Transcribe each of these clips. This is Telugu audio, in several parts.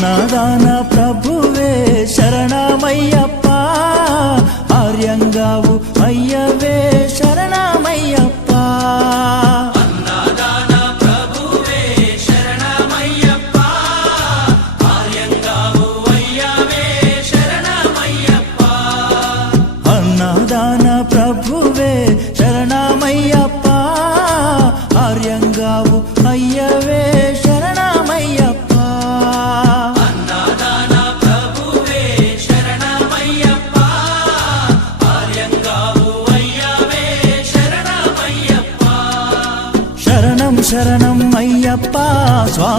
అన్నదాన ప్రభువే శరణమయ్యప్ప ఆర్యంగావు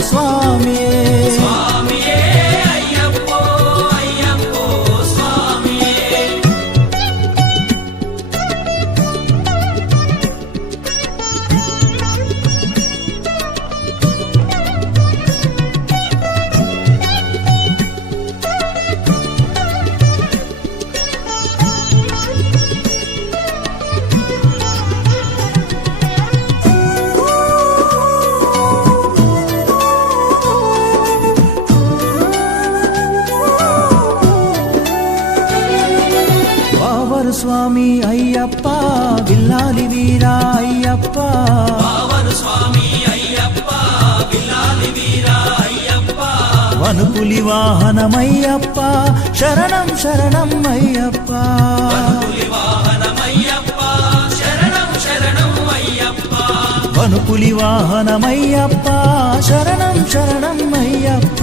స్వామి. అయ్యప్పో అయ్యప్ప బావరు స్వామి అయ్యప్ప విల్లాలి వీరా అయ్యప్ప. వనుపులి వాహనమయ్యప్ప శరణం శరణం అయ్యప్ప. వనుపులి వాహనమయ్యప్ప శరణం శరణం అయ్యప్ప.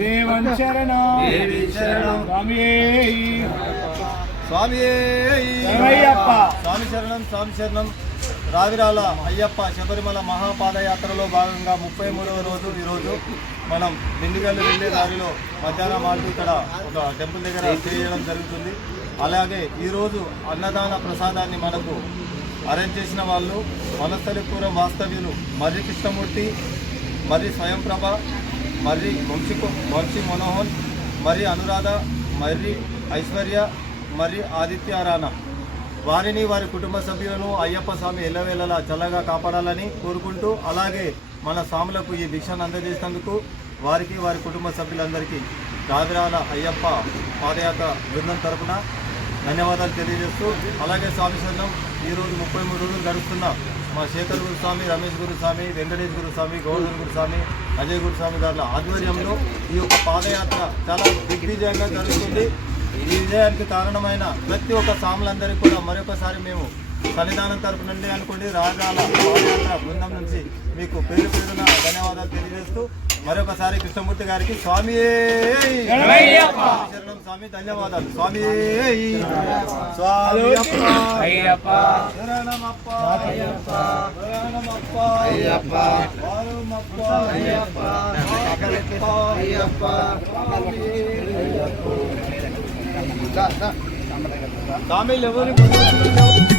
దేవం శరణం. దేవి శరణం. స్వామియే. స్వామి శరణం స్వామి శరణం. రావిరాల అయ్యప్ప శబరిమల మహాపాదయాత్రలో భాగంగా ముప్పై మూడవ రోజు ఈరోజు మనం దిండుగల్లు వెళ్ళే దారిలో మధ్యాహ్నం మాకు ఇక్కడ ఒక టెంపుల్ దగ్గర చేయడం జరుగుతుంది. అలాగే ఈరోజు అన్నదాన ప్రసాదాన్ని మనకు అరేంజ్ చేసిన వాళ్ళు వనస్థలిపురం వాస్తవ్యులు మర్రి కృష్ణమూర్తి మర్రి స్వయంప్రభ మర్రి వంశీ వంశీ మనోహన్ మరి అనురాధ మర్రి ఐశ్వర్య మరి ఆదిత్య రాణా. వారిని వారి కుటుంబ సభ్యులను అయ్యప్ప స్వామి ఎల్లవేళలా చల్లగా కాపాడాలని కోరుకుంటూ అలాగే మన స్వాములకు ఈ భిక్షను అందజేసినందుకు వారికి వారి కుటుంబ సభ్యులందరికీ రావిరాల అయ్యప్ప పాదయాత్ర బృందం తరపున ధన్యవాదాలు తెలియజేస్తూ అలాగే స్వామి శరణం ఈరోజు ముప్పై మూడు రోజులు గడుస్తున్న మా శేఖర్ గురుస్వామి రమేష్ గురుస్వామి వెంకటేష్ గురుస్వామి గోవర్ధన్ గురుస్వామి అజయ్ గురుస్వామి గారి ఆధ్వర్యంలో ఈ యొక్క పాదయాత్ర చాలా దిగ్విజయంగా జరుగుతుంది. ఈ విజయానికి కారణమైన ప్రతి ఒక్క సాములందరికీ కూడా మరొకసారి మేము సన్నిధానం తరపు నుండి అనుకోండి. రాజాల పాదయాత్ర బృందం నుంచి మీకు పేరు పేరున ధన్యవాదాలు తెలియజేస్తూ మరొకసారి కృష్ణమూర్తి గారికి స్వామి స్వామి ధన్యవాదాలు స్వామి స్వామి అయ్యప్ప శరణమప్ప అయ్యప్ప శరణమప్ప అయ్యప్ప వారుమప్ప అయ్యప్ప అయ్యప్ప స్వామి తమిళ్ ఎవరిని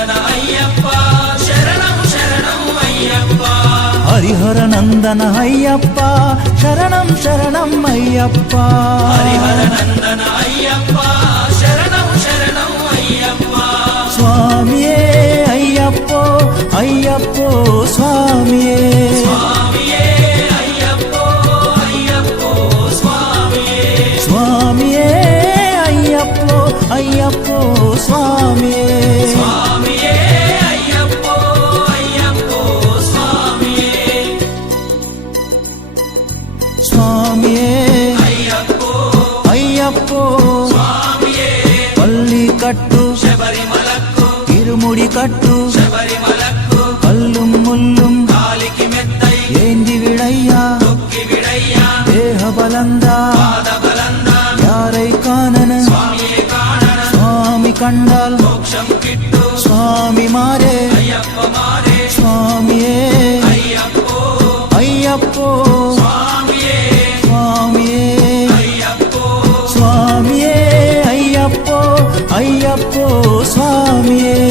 ஹரிஹர நந்தன ஐயப்பா சரணம் சரணம் ஐயப்பா. ஹரிஹர நந்தன పల్లి కట్టు ఇరుముడి కట్టు కల్లు ముల్లుం ఏంది విడయ్యా దేహ బలందా యారై కానన స్వామి కండాల్ స్వామి మారే స్వామియే అయ్యప్పో స్వామియే స్వామియే అయ్యప్పో స్వామియే.